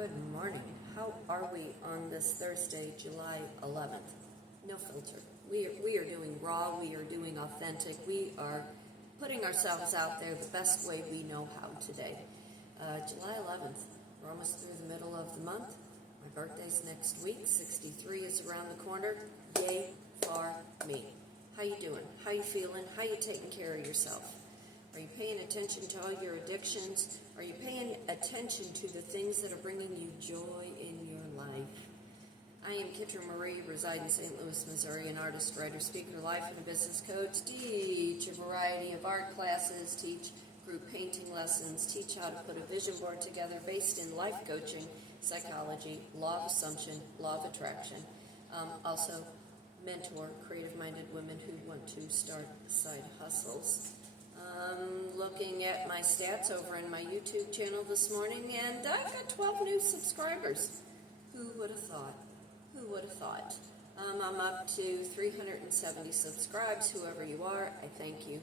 Good morning. How are we on this Thursday, July 11th? No filter. We are doing raw. We are doing authentic. We are putting ourselves out there the best way we know how today. July 11th. We're almost through the middle of the month. My birthday's next week. 63 is around the corner. Yay for me. How you doing? How you feeling? How you taking care of yourself? Are you paying attention to all your addictions? Are you paying attention to the things that are bringing you joy in your life? I am Kitryn Marie, reside in St. Louis, Missouri, an artist, writer, speaker, life and a business coach, teach a variety of art classes, teach group painting lessons, teach how to put a vision board together based in life coaching, psychology, law of assumption, law of attraction. Also mentor creative-minded women who want to start side hustles. Looking at my stats over in my YouTube channel this morning, and I've got 12 new subscribers. Who would have thought? Who would have thought? I'm up to 370 subscribes. Whoever you are, I thank you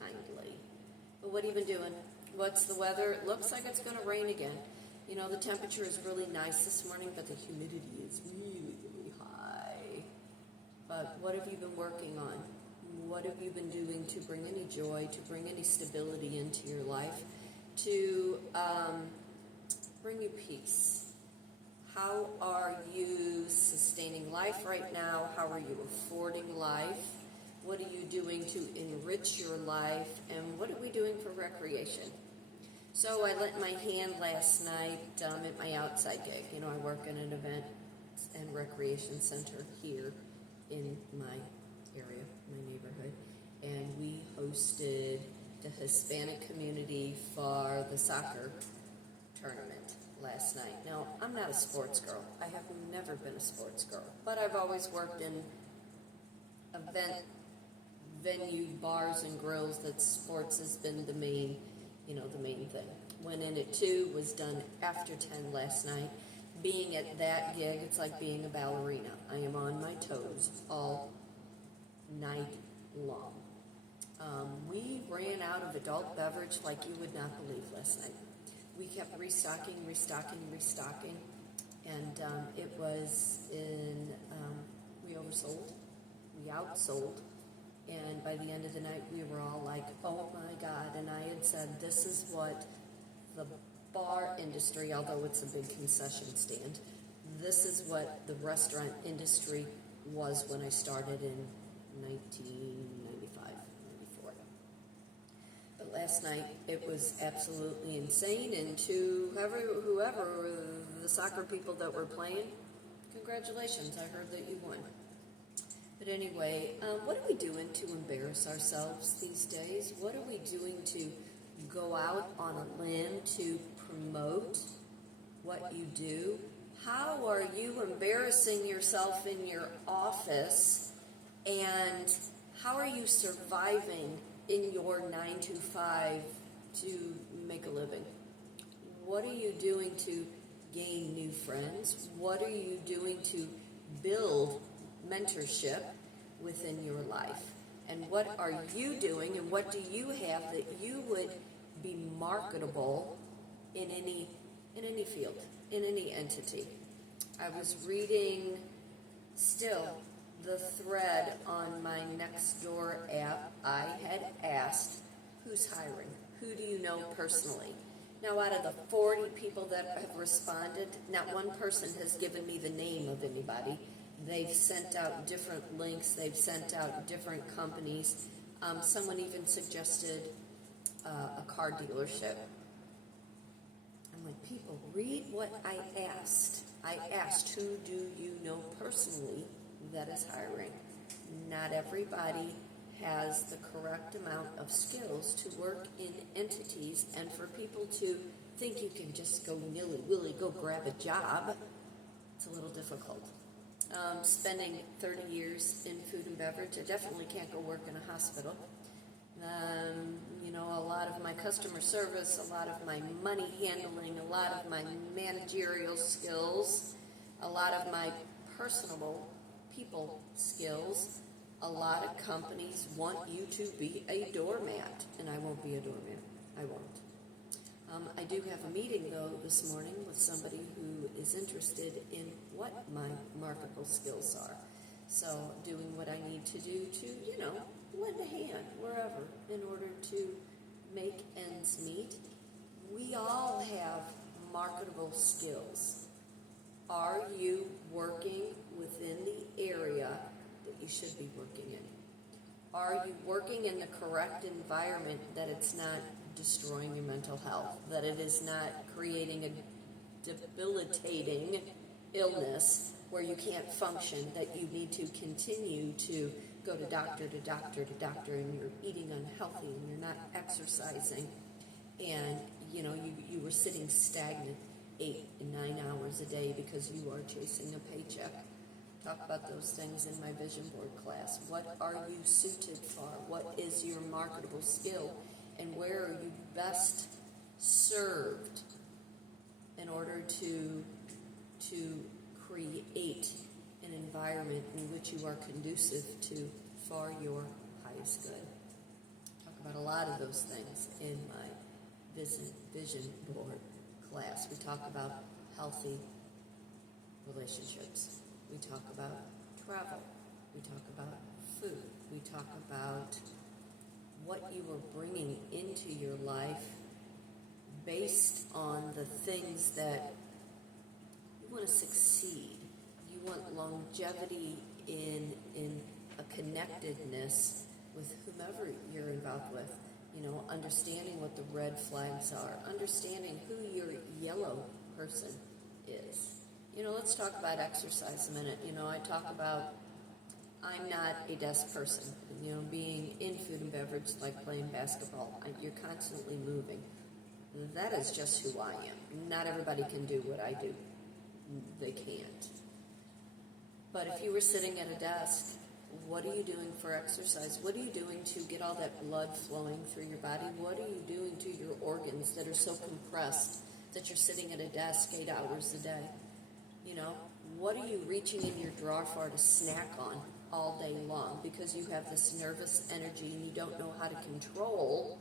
kindly. But what have you been doing? What's the weather? It looks like it's going to rain again. You know, the temperature is really nice this morning, but the humidity is really, really high. But what have you been working on? What have you been doing to bring any joy, to bring any stability into your life, to bring you peace? How are you sustaining life right now? How are you affording life? What are you doing to enrich your life? And what are we doing for recreation? So I lent my hand last night at my outside gig. You know, I work in an event and recreation center here in my area, my neighborhood, and we hosted the Hispanic community for the soccer tournament last night. Now, I'm not a sports girl. I have never been a sports girl, but I've always worked in event venue bars and grills that sports has been the main thing. Went in at 2, was done after 10 last night. Being at that gig, it's like being a ballerina. I am on my toes all night long. We ran out of adult beverage like you would not believe last night. We kept restocking, and it was we oversold, we outsold, and by the end of the night we were all like, oh my God, and I had said this is what the bar industry, although it's a big concession stand, this is what the restaurant industry was when I started in 1995, 94. But last night it was absolutely insane, and to whoever the soccer people that were playing, congratulations, I heard that you won. But anyway, what are we doing to embarrass ourselves these days? What are we doing to go out on a limb to promote what you do? How are you embarrassing yourself in your office? And how are you surviving in your 9 to 5 to make a living? What are you doing to gain new friends? What are you doing to build mentorship within your life? And what are you doing, and what do you have that you would be marketable in any field, in any entity? I was reading still the thread on my Nextdoor app. I had asked, who's hiring? Who do you know personally? Now, out of the 40 people that have responded, not one person has given me the name of anybody. They've sent out different links. They've sent out different companies. Someone even suggested a car dealership. I'm like, people, read what I asked. I asked, who do you know personally that is hiring? Not everybody has the correct amount of skills to work in entities, and for people to think you can just go nilly-willy, go grab a job, it's a little difficult. Spending 30 years in food and beverage, I definitely can't go work in a hospital. A lot of my customer service, a lot of my money handling, a lot of my managerial skills, a lot of my personable people skills, a lot of companies want you to be a doormat, and I won't be a doormat. I won't. I do have a meeting, though, this morning with somebody who is interested in what my marketable skills are. So doing what I need to do to, lend a hand wherever in order to make ends meet. We all have marketable skills. Are you working within the area that you should be working in? Are you working in the correct environment that it's not destroying your mental health, that it is not creating a debilitating illness where you can't function, that you need to continue to go to doctor to doctor to doctor, and you're eating unhealthy and you're not exercising, and you were sitting stagnant 8 and 9 hours a day because you are chasing a paycheck. Talk about those things in my vision board class. What are you suited for? What is your marketable skill? And where are you best served in order to create an environment in which you are conducive to for your highest good? Talk about a lot of those things in my vision board class. We talk about healthy relationships. We talk about travel. We talk about food. We talk about what you are bringing into your life based on the things that you want to succeed. You want longevity in a connectedness with whomever you're involved with. Understanding what the red flags are, understanding who your yellow person is. Let's talk about exercise a minute. I talk about I'm not a desk person. Being in food and beverage, like playing basketball, you're constantly moving. That is just who I am. Not everybody can do what I do. They can't. But if you were sitting at a desk, what are you doing for exercise? What are you doing to get all that blood flowing through your body? What are you doing to your organs that are so compressed that you're sitting at a desk 8 hours a day? What are you reaching in your drawer for to snack on all day long because you have this nervous energy and you don't know how to control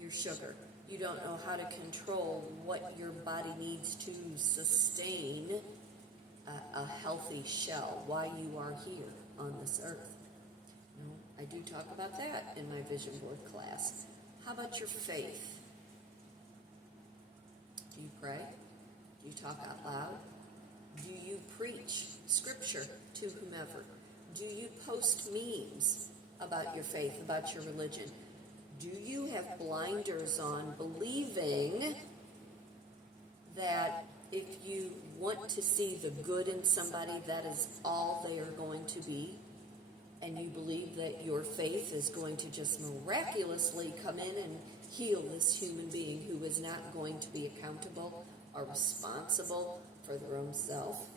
your sugar? You don't know how to control what your body needs to sustain a healthy shell while you are here on this earth. I do talk about that in my vision board class. How about your faith? Do you pray? Do you talk out loud? Do you preach scripture to whomever? Do you post memes about your faith, about your religion? Do you have blinders on, believing that if you want to see the good in somebody, that is all they are going to be? And you believe that your faith is going to just miraculously come in and heal this human being who is not going to be accountable or responsible for their own self?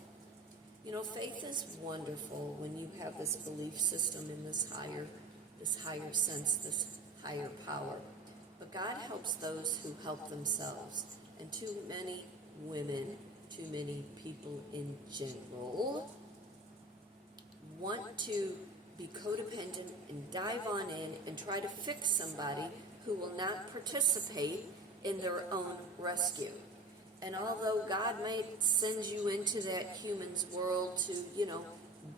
Faith is wonderful when you have this belief system in this higher sense, this higher power. But God helps those who help themselves. And too many women, too many people in general want to be codependent and dive on in and try to fix somebody who will not participate in their own rescue. And although God may send you into that human's world to,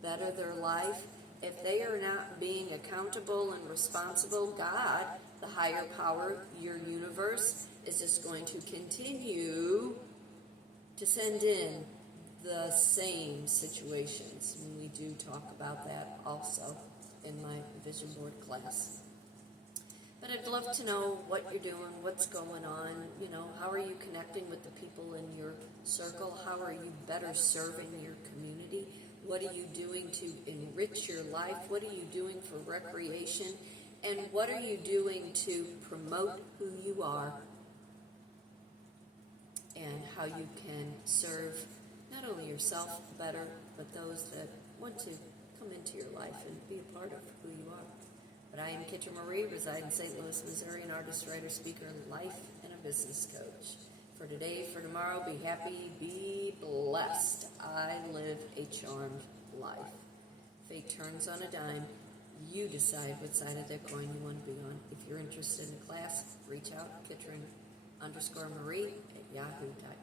better their life, if they are not being accountable and responsible, God, the higher power, your universe, is just going to continue to send in the same situations. And we do talk about that also in my vision board class. But I'd love to know what you're doing, what's going on, how are you connecting with the people in your circle? How are you better serving your community? What are you doing to enrich your life? What are you doing for recreation? And what are you doing to promote who you are and how you can serve not only yourself better, but those that want to come into your life and be a part of who you are? But I am Kitryn Marie, reside in St. Louis, Missouri, an artist, writer, speaker, life, and a business coach. For today, for tomorrow, be happy, be blessed. I live a charmed life. Fate turns on a dime. You decide what side of that coin you want to be on. If you're interested in class, reach out, Kitryn_Marie at yahoo.com.